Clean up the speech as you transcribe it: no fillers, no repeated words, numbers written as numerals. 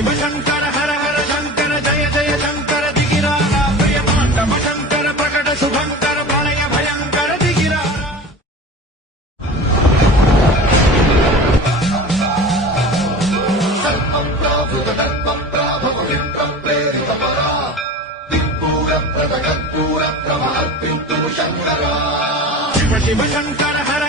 शिव शंकर हर हर शंकर जय जय शंकर दिगिरारा प्रिय तांडव शंकर प्रकट शुभंकर प्रलय भयंकर दिगिरारा शिव शिव शंकर